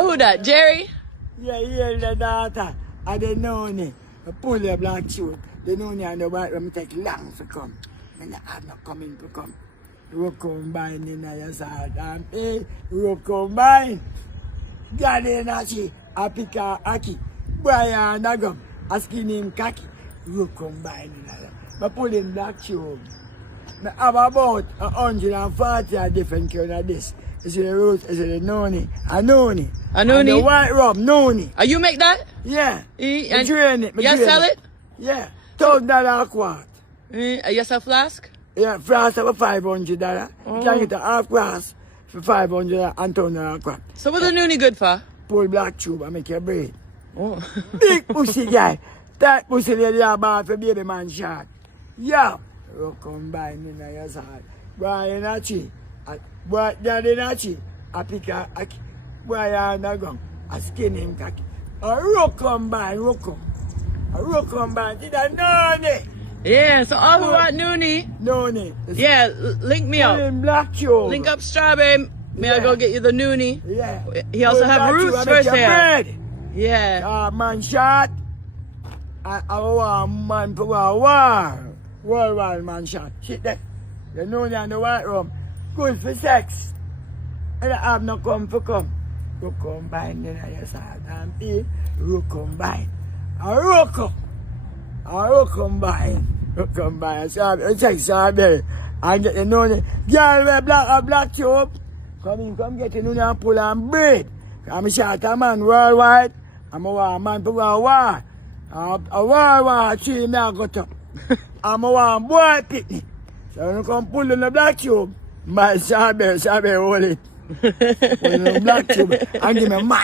who that? Jerry? Yeah, hear the daughter. I don't know ni. I pull the black shoot. They know ni and the white one take long to come. And I have not coming to come. You combine in your side and pay. You combine. Gade na chi. Apika aki. Boya nagam. Asking him kaki. You combine in there. But pull in black shoot. I have about 140 different kind of this. It's the roots, it's the noni, a noni. A noni? And the white rum, noni. You make that? Yeah. And I train it. you sell it? Yeah. $1,000 a quart. You sell flask? Yeah, flask for $500. Oh. You can get a half glass for $500 and $1,000 a quart. So what's the noni good for? Pull black tube and make your bread. Oh. Big pussy guy. That pussy lady are bad for baby man shot. Yeah. You combine in your side. Boy, in a chi. Boy, daddy nachi. I pick a boy and a gun. I skin him kaki. A rook combine, rook. A rook combine. Did I know it? Yeah, so all who want noni, Noni. yeah, link me up. Black show. Link up Strawberry. May I go get you the noni? Yeah. He also have roots first here. Yeah. Man shot. I want man for a war. Worldwide man shot. Shit there. The noni and the white rum. Good for sex. And I have no come for come. You combine in your side and pay. You combine. A rook. A rook combine. You combine. So I take strawberry. And get the noni. Girl wear black tube. Come get the noni and pull and bread. I'm a shot a man worldwide. I'm a man for a war. A war tree me I got up. I'm a one boy picnic. So when you come pull in the black tube, my strawberry hold it. Pull in the black tube and give me man.